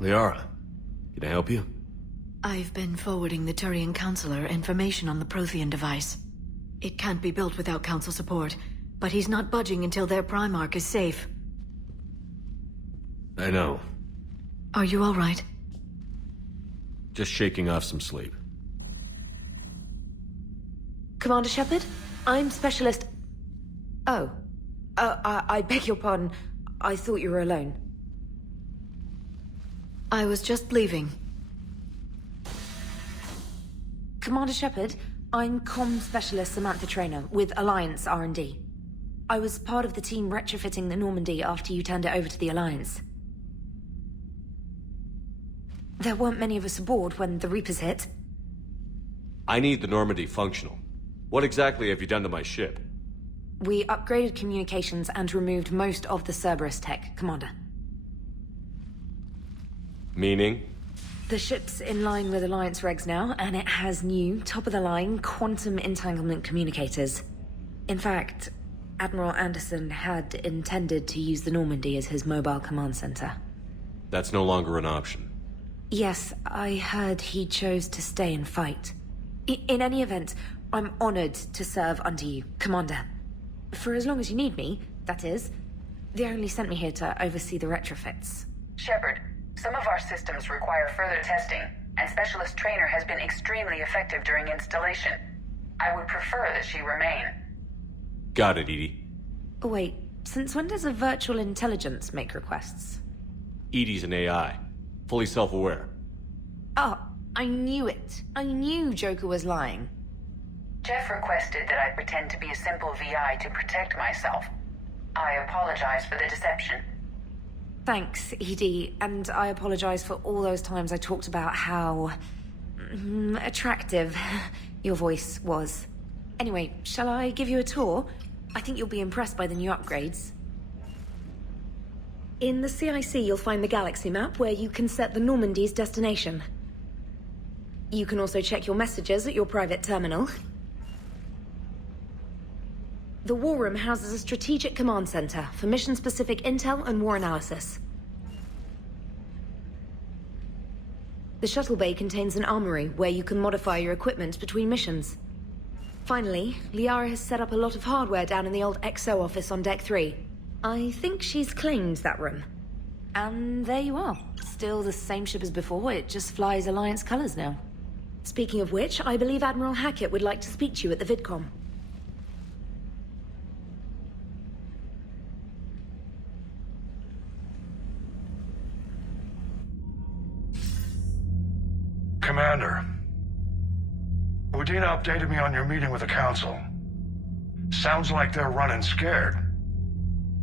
Liara, can I help you? I've been forwarding the Turian Counselor information on the Prothean device. It can't be built without Council support, but he's not budging until their Primarch is safe. I know. Are you all right? Just shaking off some sleep. Commander Shepard? I'm Specialist... Oh. I beg your pardon. I thought you were alone. I was just leaving. Commander Shepard, I'm Comm Specialist Samantha Traynor with Alliance R&D. I was part of the team retrofitting the Normandy after you turned it over to the Alliance. There weren't many of us aboard when the Reapers hit. I need the Normandy functional. What exactly have you done to my ship? We upgraded communications and removed most of the Cerberus tech, Commander. Meaning? The ship's in line with Alliance regs now, and it has new, top-of-the-line, quantum entanglement communicators. In fact, Admiral Anderson had intended to use the Normandy as his mobile command center. That's no longer an option. Yes, I heard he chose to stay and fight. In any event, I'm honored to serve under you, Commander. For as long as you need me, that is. They only sent me here to oversee the retrofits. Shepard, some of our systems require further testing, and Specialist Traynor has been extremely effective during installation. I would prefer that she remain. Got it, EDI. Oh, wait, since when does a virtual intelligence make requests? EDI's an AI. Fully self-aware. Oh, I knew it. I knew Joker was lying. Jeff requested that I pretend to be a simple VI to protect myself. I apologize for the deception. Thanks, ED, and I apologize for all those times I talked about how... attractive your voice was. Anyway, shall I give you a tour? I think you'll be impressed by the new upgrades. In the CIC, you'll find the galaxy map where you can set the Normandy's destination. You can also check your messages at your private terminal. The War Room houses a strategic command center for mission-specific intel and war analysis. The shuttle bay contains an armory where you can modify your equipment between missions. Finally, Liara has set up a lot of hardware down in the old XO office on Deck 3. I think she's claimed that room. And there you are. Still the same ship as before, it just flies Alliance colors now. Speaking of which, I believe Admiral Hackett would like to speak to you at the VidCom. Commander, Udina updated me on your meeting with the Council. Sounds like they're running scared.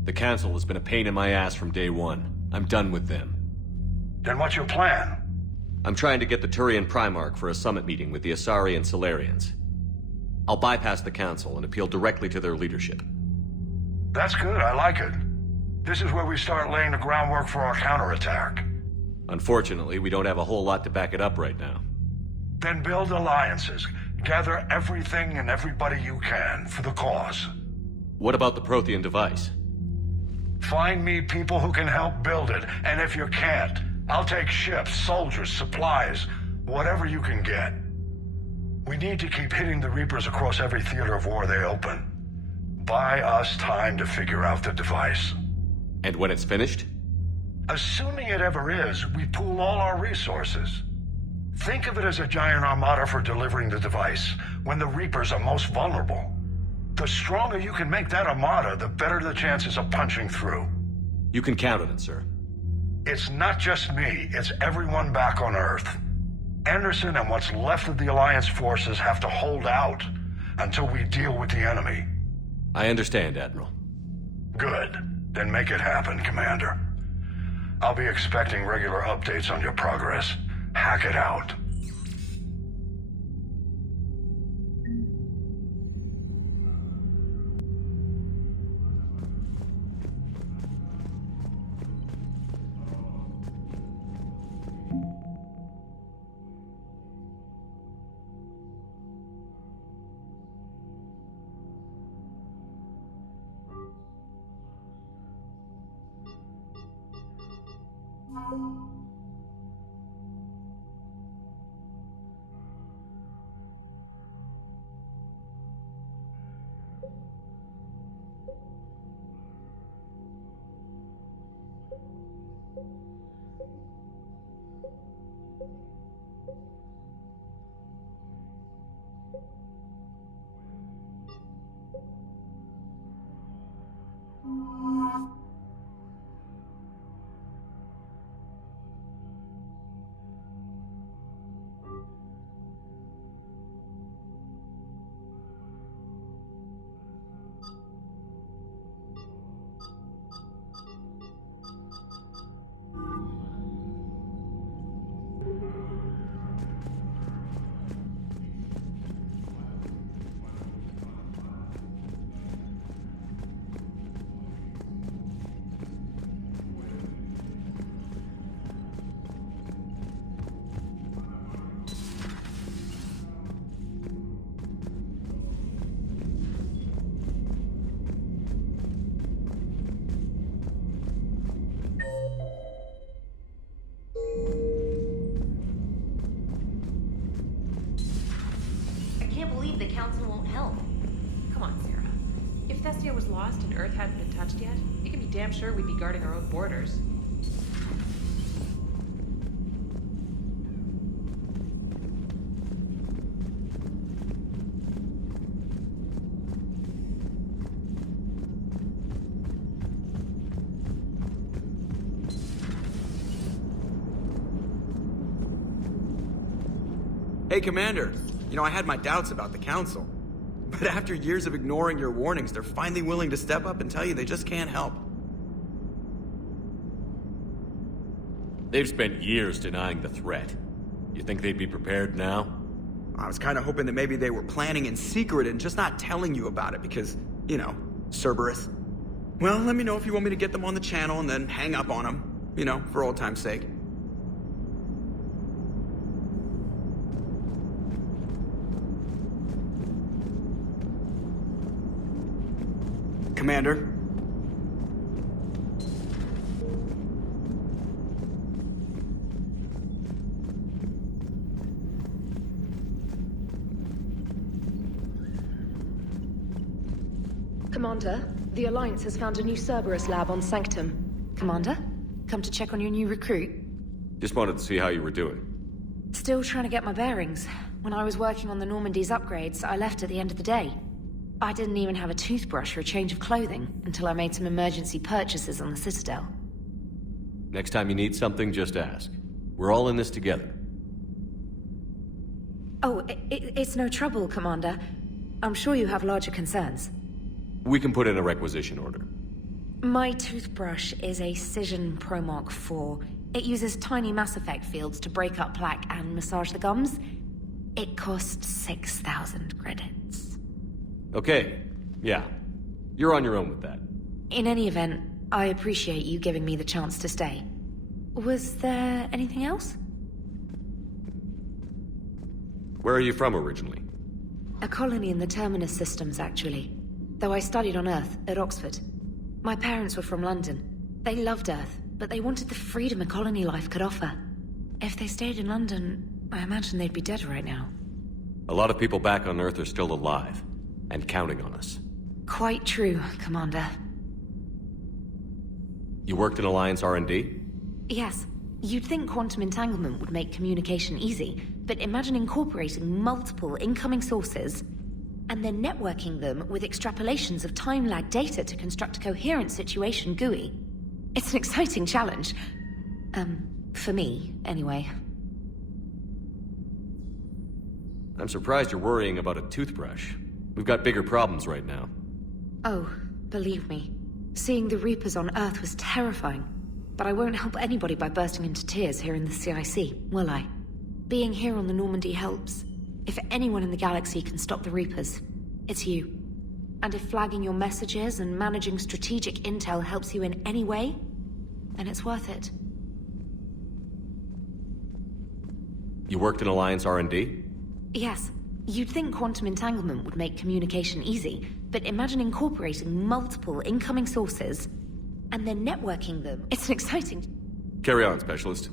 The Council has been a pain in my ass from day one. I'm done with them. Then what's your plan? I'm trying to get the Turian Primarch for a summit meeting with the Asari and Solarians. I'll bypass the Council and appeal directly to their leadership. That's good, I like it. This is where we start laying the groundwork for our counterattack. Unfortunately, we don't have a whole lot to back it up right now. Then build alliances. Gather everything and everybody you can for the cause. What about the Prothean device? Find me people who can help build it, and if you can't, I'll take ships, soldiers, supplies, whatever you can get. We need to keep hitting the Reapers across every theater of war they open. Buy us time to figure out the device. And when it's finished? Assuming it ever is, we pool all our resources. Think of it as a giant armada for delivering the device, when the Reapers are most vulnerable. The stronger you can make that armada, the better the chances of punching through. You can count on it, sir. It's not just me, it's everyone back on Earth. Anderson and what's left of the Alliance forces have to hold out until we deal with the enemy. I understand, Admiral. Good. Then make it happen, Commander. I'll be expecting regular updates on your progress. Hack it out. The Council won't help. Come on, Sarah. If Thessia was lost and Earth hadn't been touched yet, you can be damn sure we'd be guarding our own borders. Hey, Commander. You know, I had my doubts about the Council. But after years of ignoring your warnings, they're finally willing to step up and tell you they just can't help. They've spent years denying the threat. You think they'd be prepared now? I was kind of hoping that maybe they were planning in secret and just not telling you about it because, you know, Cerberus. Well, let me know if you want me to get them on the channel and then hang up on them. You know, for old time's sake. Commander? Commander, the Alliance has found a new Cerberus lab on Sanctum. Commander, come to check on your new recruit. Just wanted to see how you were doing. Still trying to get my bearings. When I was working on the Normandy's upgrades, I left at the end of the day. I didn't even have a toothbrush or a change of clothing until I made some emergency purchases on the Citadel. Next time you need something, just ask. We're all in this together. Oh, it's no trouble, Commander. I'm sure you have larger concerns. We can put in a requisition order. My toothbrush is a Cision Pro Mark IV. It uses tiny Mass Effect fields to break up plaque and massage the gums. It costs 6,000 credits. Okay, yeah. You're on your own with that. In any event, I appreciate you giving me the chance to stay. Was there anything else? Where are you from originally? A colony in the Terminus systems, actually. Though I studied on Earth, at Oxford. My parents were from London. They loved Earth, but they wanted the freedom a colony life could offer. If they stayed in London, I imagine they'd be dead right now. A lot of people back on Earth are still alive. And counting on us. Quite true, Commander. You worked in Alliance R&D? Yes. You'd think quantum entanglement would make communication easy, but imagine incorporating multiple incoming sources. and then networking them with extrapolations of time-lag data to construct a coherent situation GUI. It's an exciting challenge. For me, anyway. I'm surprised you're worrying about a toothbrush. We've got bigger problems right now. Oh, believe me. Seeing the Reapers on Earth was terrifying. But I won't help anybody by bursting into tears here in the CIC, will I? Being here on the Normandy helps. If anyone in the galaxy can stop the Reapers, it's you. And if flagging your messages and managing strategic intel helps you in any way, then it's worth it. You worked in Alliance R&D? Yes. You'd think quantum entanglement would make communication easy, but imagine incorporating multiple incoming sources and then networking them. It's an exciting... Carry on, Specialist.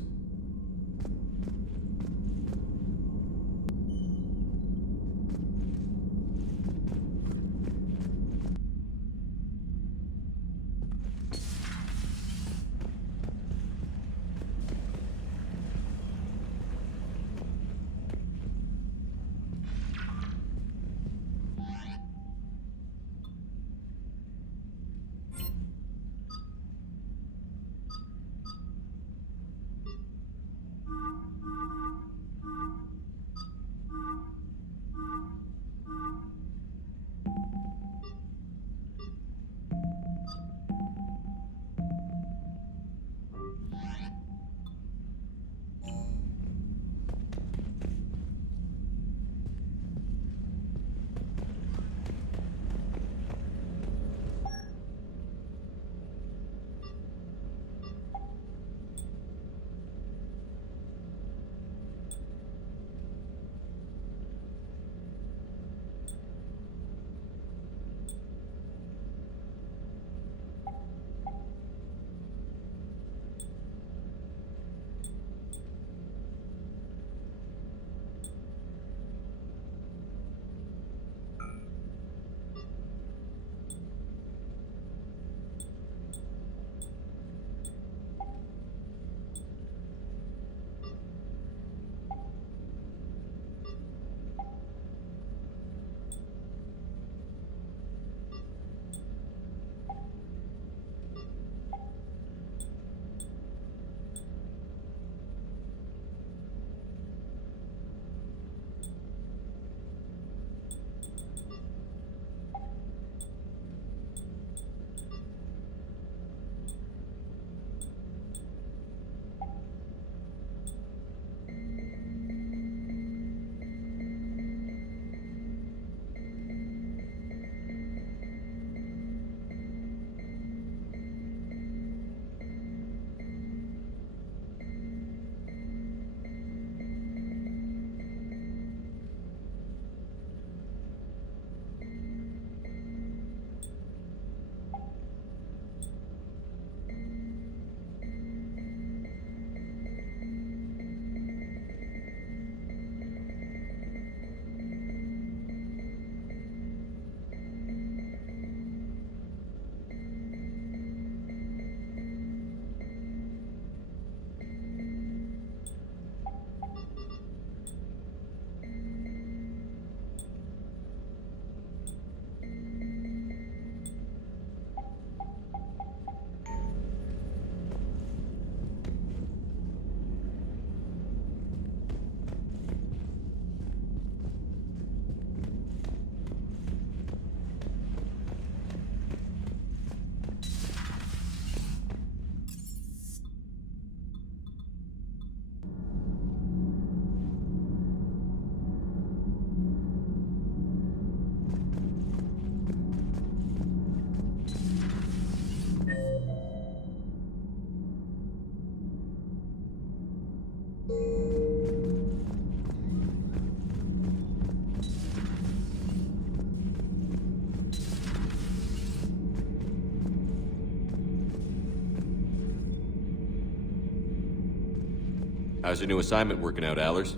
How's your new assignment working out, Allers?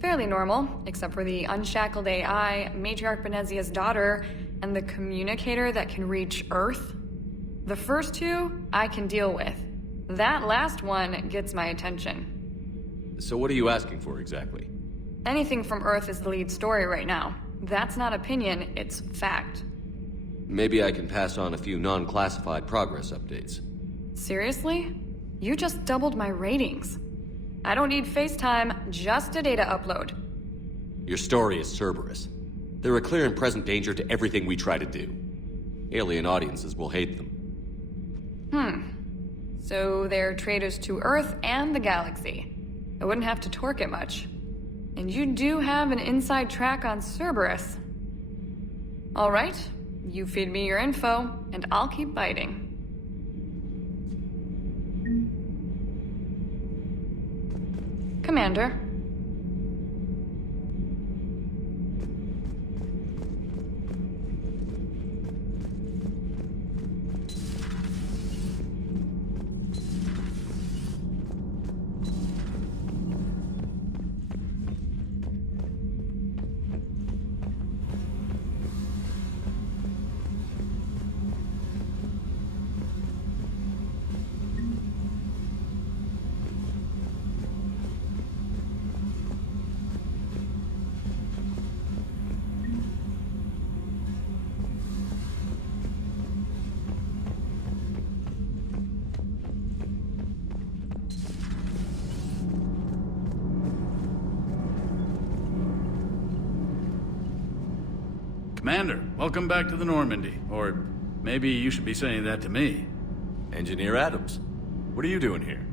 Fairly normal, except for the unshackled AI, Matriarch Benezia's daughter, and the communicator that can reach Earth. The first two, I can deal with. That last one gets my attention. So what are you asking for, exactly? Anything from Earth is the lead story right now. That's not opinion, it's fact. Maybe I can pass on a few non-classified progress updates. Seriously? You just doubled my ratings. I don't need FaceTime, just a data upload. Your story is Cerberus. They're a clear and present danger to everything we try to do. Alien audiences will hate them. So they're traitors to Earth and the galaxy. I wouldn't have to torque it much. And you do have an inside track on Cerberus. Alright, you feed me your info, and I'll keep biting. Commander. Commander, welcome back to the Normandy. Or maybe you should be saying that to me. Engineer Adams, what are you doing here?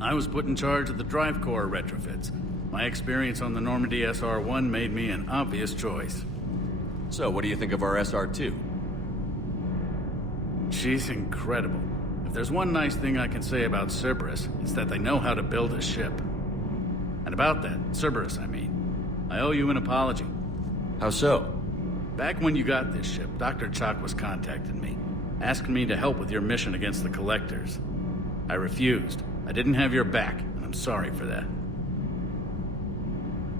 I was put in charge of the drive core retrofits. My experience on the Normandy SR-1 made me an obvious choice. So, what do you think of our SR-2? She's incredible. If there's one nice thing I can say about Cerberus, it's that they know how to build a ship. And about that, Cerberus, I mean. I owe you an apology. How so? Back when you got this ship, Dr. Chalk was contacting me, asking me to help with your mission against the Collectors. I refused. I didn't have your back, and I'm sorry for that.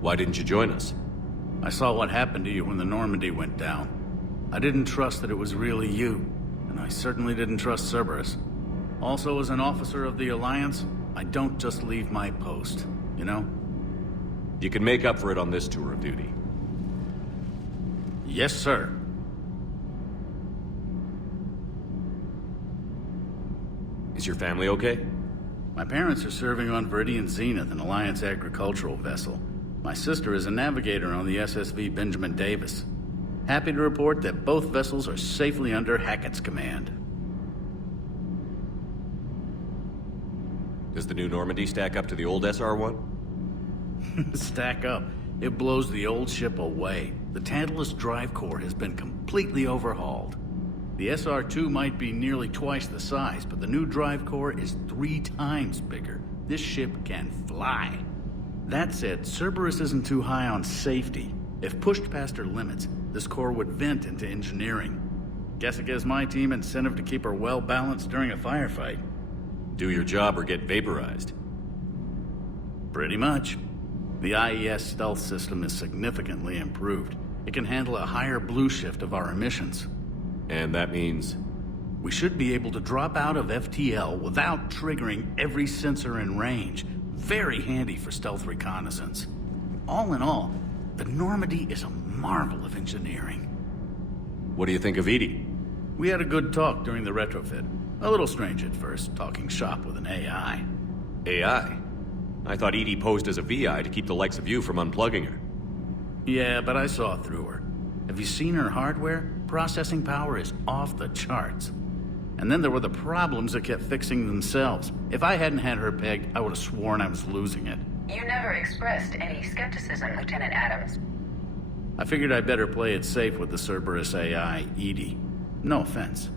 Why didn't you join us? I saw what happened to you when the Normandy went down. I didn't trust that it was really you, and I certainly didn't trust Cerberus. Also, as an officer of the Alliance, I don't just leave my post, you know? You can make up for it on this tour of duty. Yes, sir. Is your family okay? My parents are serving on Viridian Zenith, an Alliance agricultural vessel. My sister is a navigator on the SSV Benjamin Davis. Happy to report that both vessels are safely under Hackett's command. Does the new Normandy stack up to the old SR-1? Stack up. It blows the old ship away. The Tantalus drive core has been completely overhauled. The SR-2 might be nearly twice the size, but the new drive core is 3 times bigger. This ship can fly. That said, Cerberus isn't too high on safety. If pushed past her limits, this core would vent into engineering. Guess it gives my team incentive to keep her well balanced during a firefight. Do your job or get vaporized. Pretty much. The IES stealth system is significantly improved. It can handle a higher blue shift of our emissions. And that means? We should be able to drop out of FTL without triggering every sensor in range. Very handy for stealth reconnaissance. All in all, the Normandy is a marvel of engineering. What do you think of Edie? We had a good talk during the retrofit. A little strange at first, talking shop with an AI. AI? I thought Edie posed as a VI to keep the likes of you from unplugging her. Yeah, but I saw through her. Have you seen her hardware? Processing power is off the charts. And then there were the problems that kept fixing themselves. If I hadn't had her pegged, I would have sworn I was losing it. You never expressed any skepticism, Lieutenant Adams. I figured I'd better play it safe with the Cerberus AI, Edie. No offense.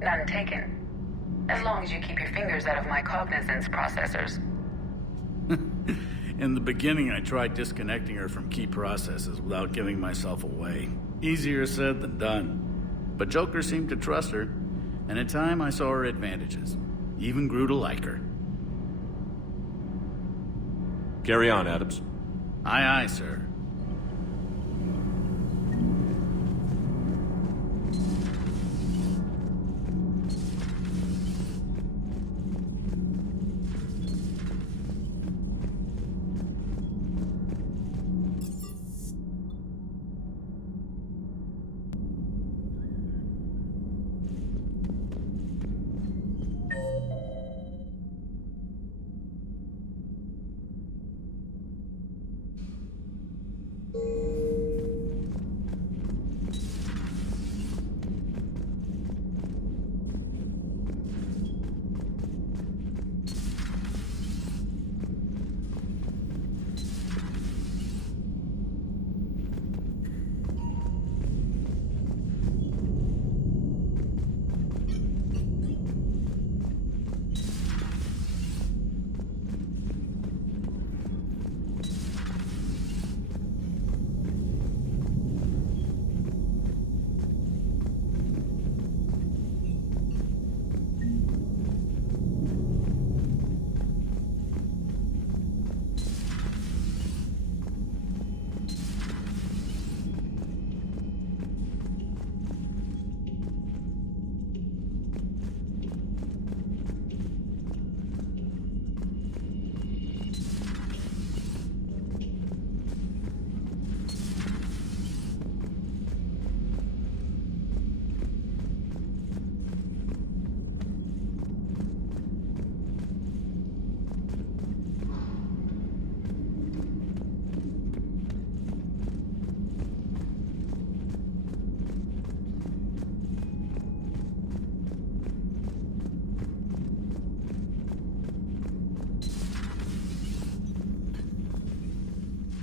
None taken. As long as you keep your fingers out of my cognizance processors. In the beginning, I tried disconnecting her from key processes without giving myself away. Easier said than done. But Joker seemed to trust her, and in time I saw her advantages. Even grew to like her. Carry on, Adams. Aye, aye, sir.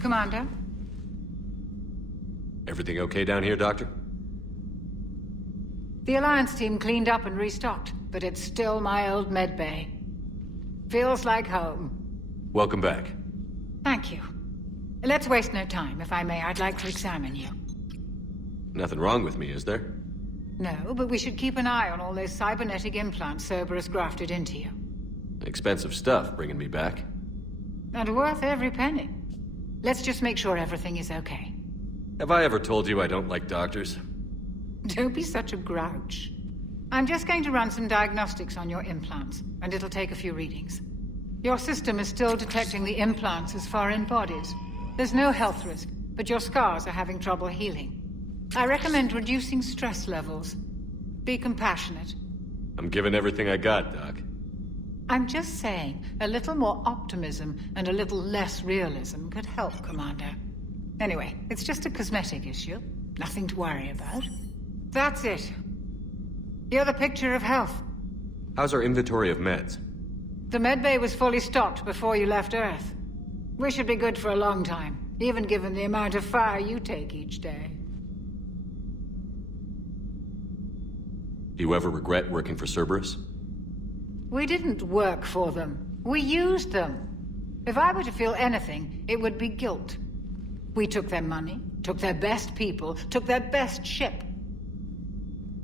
Commander? Everything okay down here, Doctor? The Alliance team cleaned up and restocked, but it's still my old medbay. Feels like home. Welcome back. Thank you. Let's waste no time. If I may, I'd like to examine you. Nothing wrong with me, is there? No, but we should keep an eye on all those cybernetic implants Cerberus grafted into you. Expensive stuff bringing me back. And worth every penny. Let's just make sure everything is okay. Have I ever told you I don't like doctors? Don't be such a grouch. I'm just going to run some diagnostics on your implants, and it'll take a few readings. Your system is still detecting the implants as foreign bodies. There's no health risk, but your scars are having trouble healing. I recommend reducing stress levels. Be compassionate. I'm giving everything I got, Doc. I'm just saying, a little more optimism and a little less realism could help, Commander. Anyway, it's just a cosmetic issue. Nothing to worry about. That's it. You're the picture of health. How's our inventory of meds? The medbay was fully stocked before you left Earth. We should be good for a long time, even given the amount of fire you take each day. Do you ever regret working for Cerberus? We didn't work for them. We used them. If I were to feel anything, it would be guilt. We took their money, took their best people, took their best ship.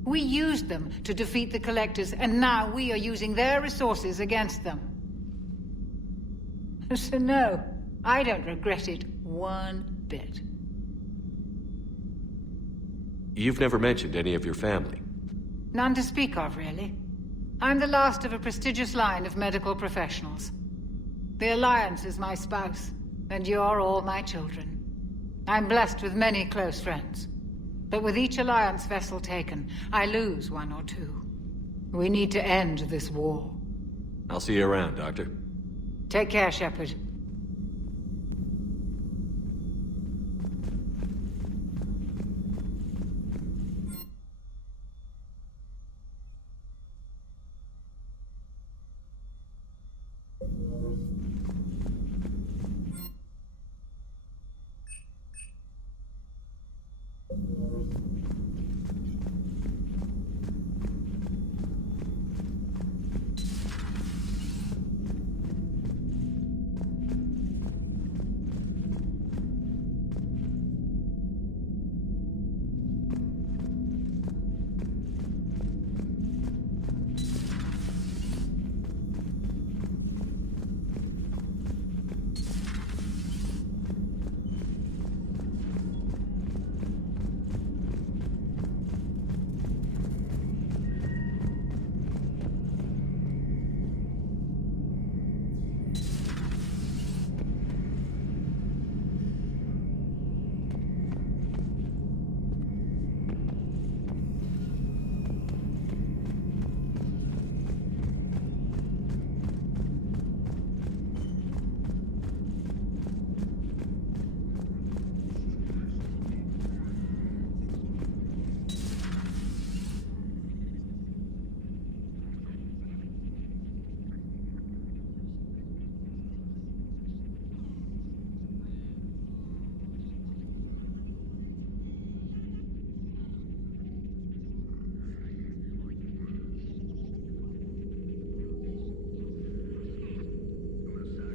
We used them to defeat the Collectors, and now we are using their resources against them. So no, I don't regret it one bit. You've never mentioned any of your family. None to speak of, really. I'm the last of a prestigious line of medical professionals. The Alliance is my spouse, and you're all my children. I'm blessed with many close friends. But with each Alliance vessel taken, I lose one or two. We need to end this war. I'll see you around, Doctor. Take care, Shepard.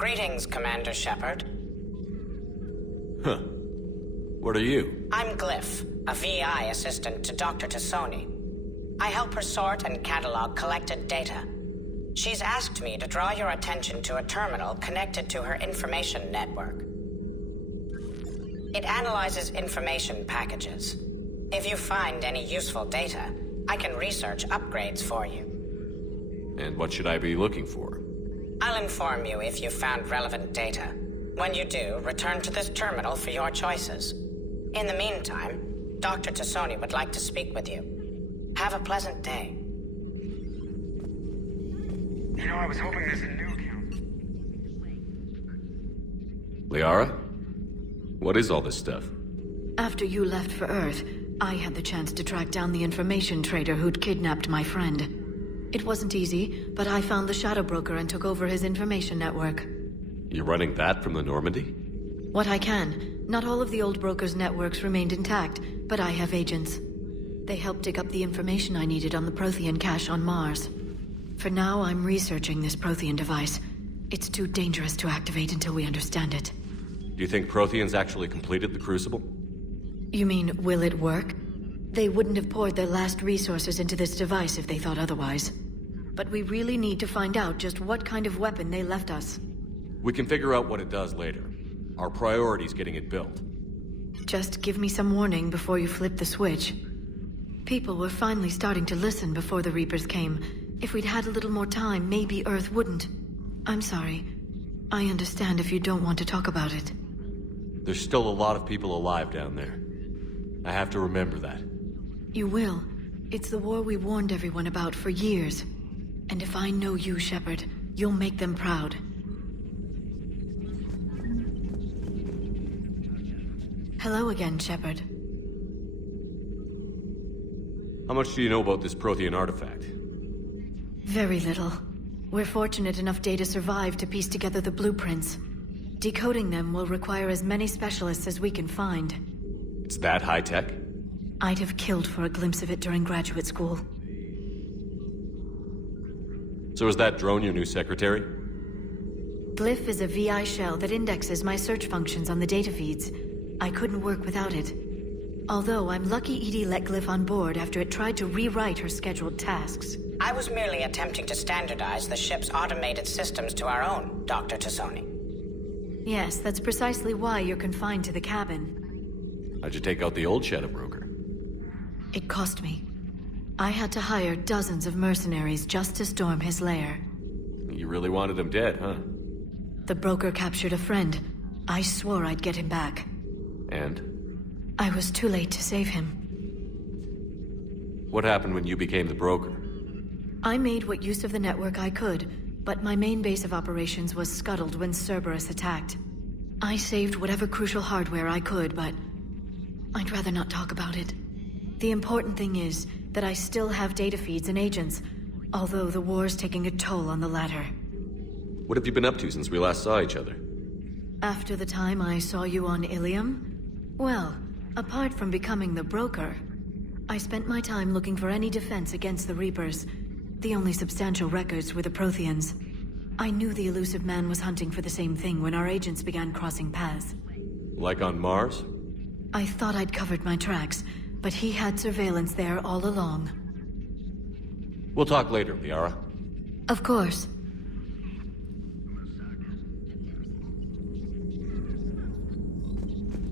Greetings, Commander Shepard. Huh. What are you? I'm Glyph, a VI assistant to Dr. Tassoni. I help her sort and catalog collected data. She's asked me to draw your attention to a terminal connected to her information network. It analyzes information packages. If you find any useful data, I can research upgrades for you. And what should I be looking for? I'll inform you if you found relevant data. When you do, return to this terminal for your choices. In the meantime, Dr. Tassoni would like to speak with you. Have a pleasant day. You know, I was hoping there's a new count. Liara? What is all this stuff? After you left for Earth, I had the chance to track down the information trader who'd kidnapped my friend. It wasn't easy, but I found the Shadow Broker and took over his information network. You're running that from the Normandy? What I can. Not all of the old broker's networks remained intact, but I have agents. They helped dig up the information I needed on the Prothean cache on Mars. For now, I'm researching this Prothean device. It's too dangerous to activate until we understand it. Do you think Protheans actually completed the Crucible? You mean, will it work? They wouldn't have poured their last resources into this device if they thought otherwise. But we really need to find out just what kind of weapon they left us. We can figure out what it does later. Our priority's getting it built. Just give me some warning before you flip the switch. People were finally starting to listen before the Reapers came. If we'd had a little more time, maybe Earth wouldn't. I'm sorry. I understand if you don't want to talk about it. There's still a lot of people alive down there. I have to remember that. You will. It's the war we warned everyone about for years. And if I know you, Shepard, you'll make them proud. Hello again, Shepard. How much do you know about this Prothean artifact? Very little. We're fortunate enough Data survived to piece together the blueprints. Decoding them will require as many specialists as we can find. It's that high-tech? I'd have killed for a glimpse of it during graduate school. So is that drone your new secretary? Glyph is a VI shell that indexes my search functions on the data feeds. I couldn't work without it. Although I'm lucky Edie let Glyph on board after it tried to rewrite her scheduled tasks. I was merely attempting to standardize the ship's automated systems to our own, Dr. Tassoni. Yes, that's precisely why you're confined to the cabin. How'd you take out the old shadow broker? It cost me. I had to hire dozens of mercenaries just to storm his lair. You really wanted him dead, huh? The broker captured a friend. I swore I'd get him back. And? I was too late to save him. What happened when you became the broker? I made what use of the network I could, but my main base of operations was scuttled when Cerberus attacked. I saved whatever crucial hardware I could, but I'd rather not talk about it. The important thing is that I still have data feeds and agents, although the war's taking a toll on the latter. What have you been up to since we last saw each other? After the time I saw you on Ilium? Well, apart from becoming the broker, I spent my time looking for any defense against the Reapers. The only substantial records were the Protheans. I knew the elusive man was hunting for the same thing when our agents began crossing paths. Like on Mars? I thought I'd covered my tracks, but he had surveillance there all along. We'll talk later, Liara. Of course.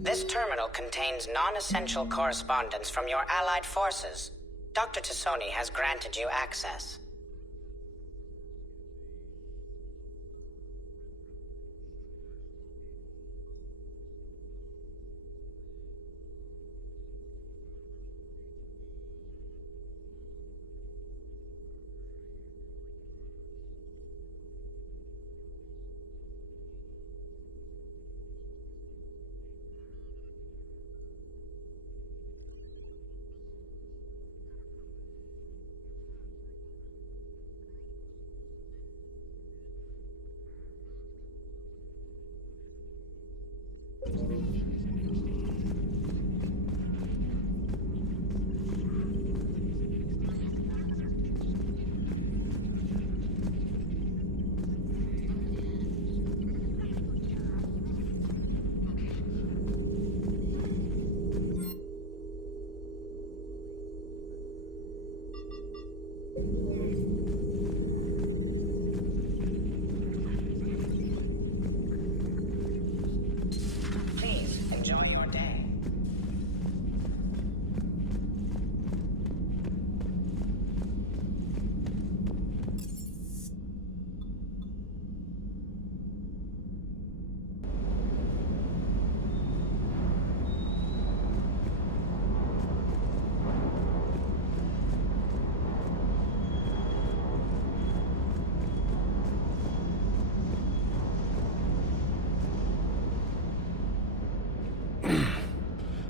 This terminal contains non-essential correspondence from your allied forces. Dr. Tassoni has granted you access.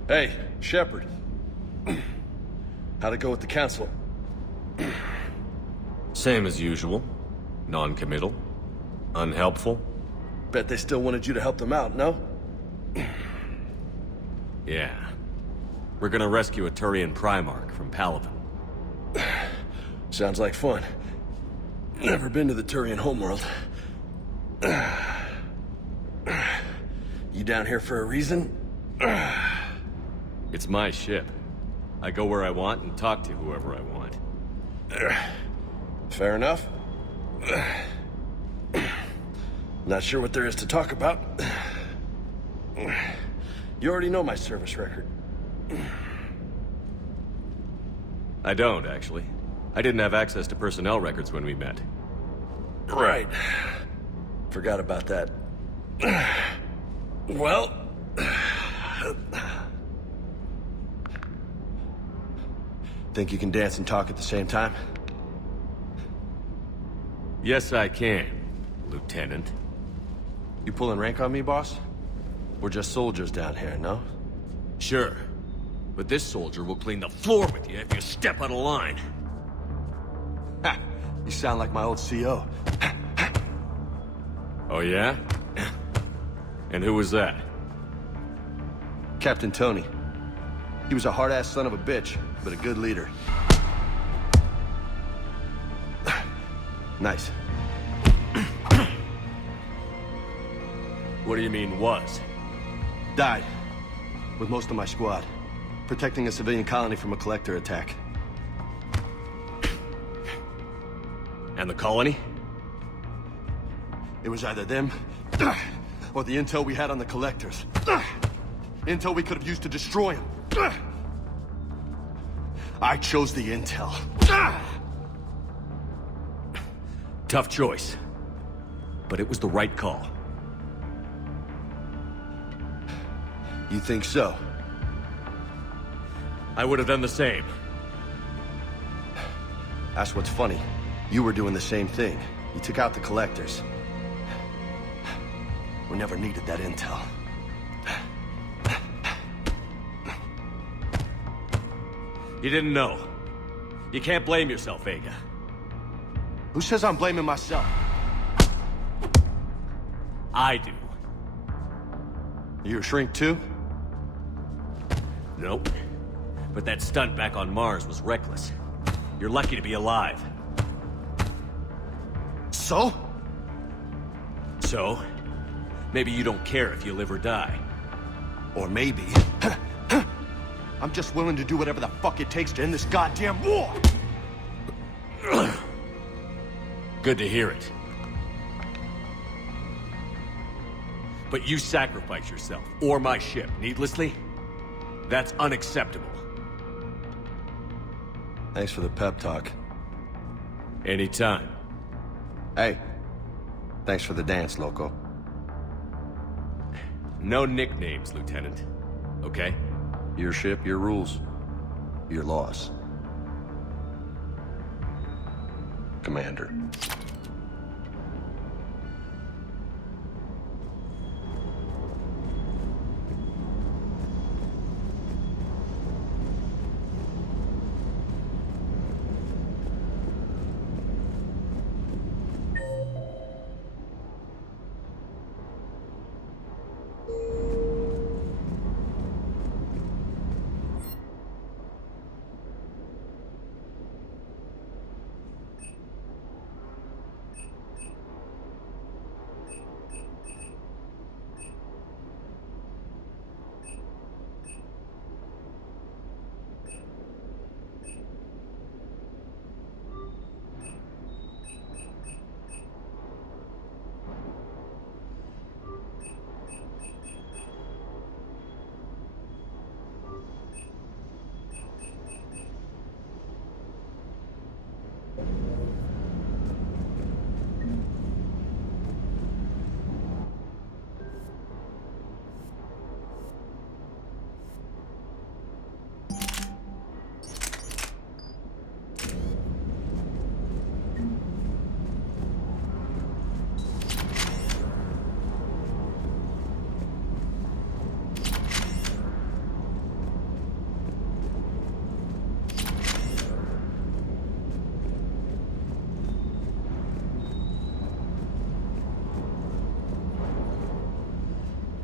Hey, Shepard. How'd it go with the council? Same as usual. Non-committal. Unhelpful. Bet they still wanted you to help them out, no? Yeah. We're gonna rescue a Turian Primarch from Palaven. Sounds like fun. Never been to the Turian homeworld. You down here for a reason? It's my ship. I go where I want and talk to whoever I want. Fair enough. Not sure what there is to talk about. You already know my service record. I don't, actually. I didn't have access to personnel records when we met. Right. Forgot about that. Well... Think you can dance and talk at the same time? Yes, I can, Lieutenant. You pulling rank on me, boss? We're just soldiers down here, no? Sure. But this soldier will clean the floor with you if you step out of line. Ha! You sound like my old CO. Oh, yeah? And who was that? Captain Tony. He was a hard-ass son of a bitch, but a good leader. Nice. What do you mean, was? Died. With most of my squad. Protecting a civilian colony from a collector attack. And the colony? It was either them, or the intel we had on the collectors. Intel we could have used to destroy them. I chose the intel. Tough choice. But it was the right call. You think so? I would have done the same. That's what's funny. You were doing the same thing. You took out the collectors. We never needed that intel. You didn't know. You can't blame yourself, Vega. Who says I'm blaming myself? I do. You a shrink too? Nope. But that stunt back on Mars was reckless. You're lucky to be alive. So? So? Maybe you don't care if you live or die. Or maybe... I'm just willing to do whatever the fuck it takes to end this goddamn war! Good to hear it. But you sacrifice yourself, or my ship, needlessly? That's unacceptable. Thanks for the pep talk. Anytime. Hey, thanks for the dance, Loco. No nicknames, Lieutenant. Okay? Your ship, your rules. Your laws. Commander.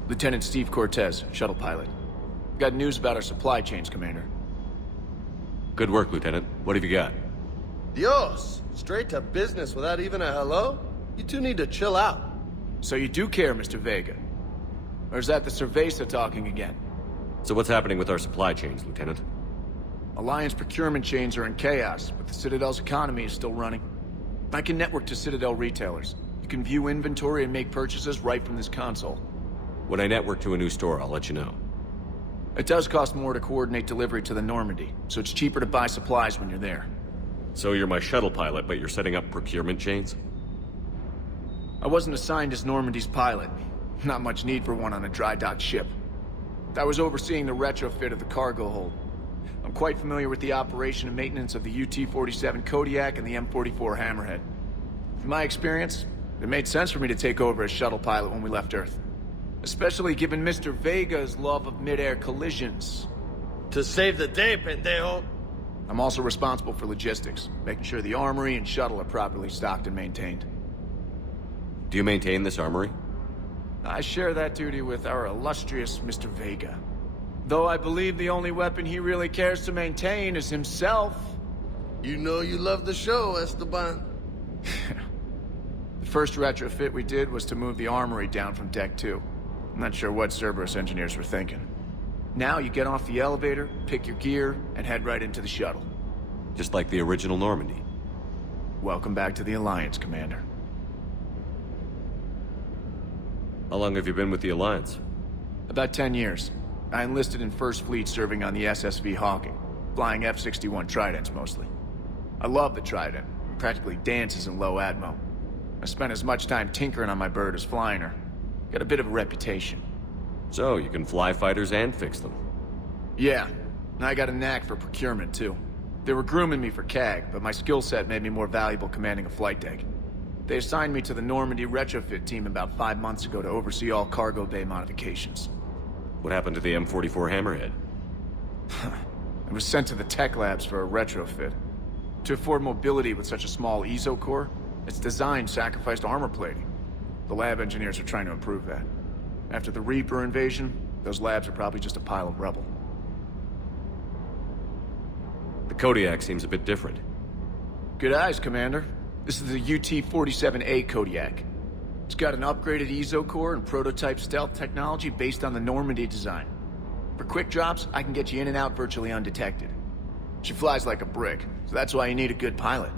Lieutenant Steve Cortez, shuttle pilot. Got news about our supply chains, Commander. Good work, Lieutenant. What have you got? Dios! Straight to business without even a hello? You two need to chill out. So you do care, Mr. Vega? Or is that the Cerveza talking again? So what's happening with our supply chains, Lieutenant? Alliance procurement chains are in chaos, but the Citadel's economy is still running. I can network to Citadel retailers. You can view inventory and make purchases right from this console. When I network to a new store, I'll let you know. It does cost more to coordinate delivery to the Normandy, so it's cheaper to buy supplies when you're there. So you're my shuttle pilot, but you're setting up procurement chains? I wasn't assigned as Normandy's pilot. Not much need for one on a dry dock ship. I was overseeing the retrofit of the cargo hold. I'm quite familiar with the operation and maintenance of the UT-47 Kodiak and the M44 Hammerhead. In my experience, it made sense for me to take over as shuttle pilot when we left Earth. Especially given Mr. Vega's love of mid-air collisions. To save the day, pendejo. I'm also responsible for logistics, making sure the armory and shuttle are properly stocked and maintained. Do you maintain this armory? I share that duty with our illustrious Mr. Vega. Though I believe the only weapon he really cares to maintain is himself. You know you love the show, Esteban. The first retrofit we did was to move the armory down from Deck 2. I'm not sure what Cerberus engineers were thinking. Now you get off the elevator, pick your gear, and head right into the shuttle. Just like the original Normandy. Welcome back to the Alliance, Commander. How long have you been with the Alliance? About 10 years. I enlisted in First Fleet serving on the SSV Hawking, flying F-61 Tridents mostly. I love the Trident. It practically dances in low atmo. I spent as much time tinkering on my bird as flying her. Got a bit of a reputation. So, you can fly fighters and fix them? Yeah, and I got a knack for procurement, too. They were grooming me for CAG, but my skill set made me more valuable commanding a flight deck. They assigned me to the Normandy retrofit team about 5 months ago to oversee all cargo bay modifications. What happened to the M44 Hammerhead? It was sent to the tech labs for a retrofit. To afford mobility with such a small ESO core, its design sacrificed armor plating. The lab engineers are trying to improve that. After the Reaper invasion, those labs are probably just a pile of rubble. The Kodiak seems a bit different. Good eyes, Commander. This is the UT-47A Kodiak. It's got an upgraded ESO core and prototype stealth technology based on the Normandy design. For quick drops, I can get you in and out virtually undetected. She flies like a brick, so that's why you need a good pilot.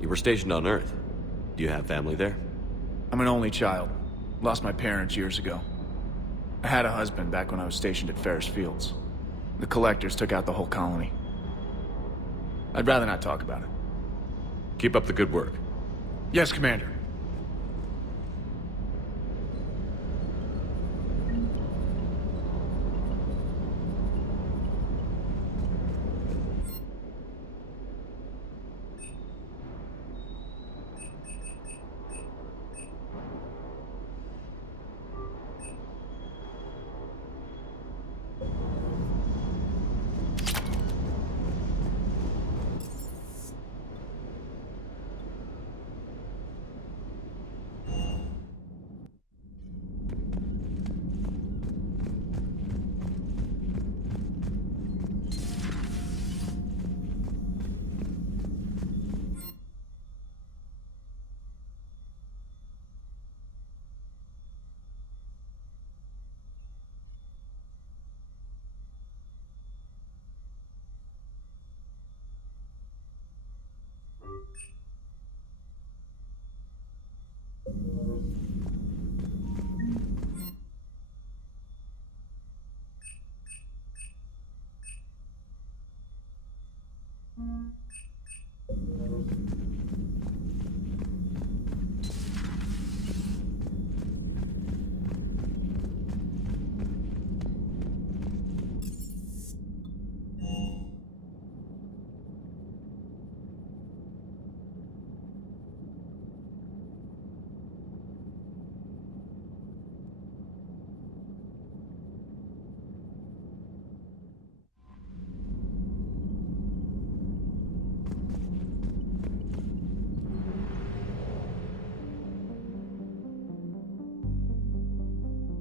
You were stationed on Earth. Do you have family there? I'm an only child. Lost my parents years ago. I had a husband back when I was stationed at Ferris Fields. The collectors took out the whole colony. I'd rather not talk about it. Keep up the good work. Yes, Commander.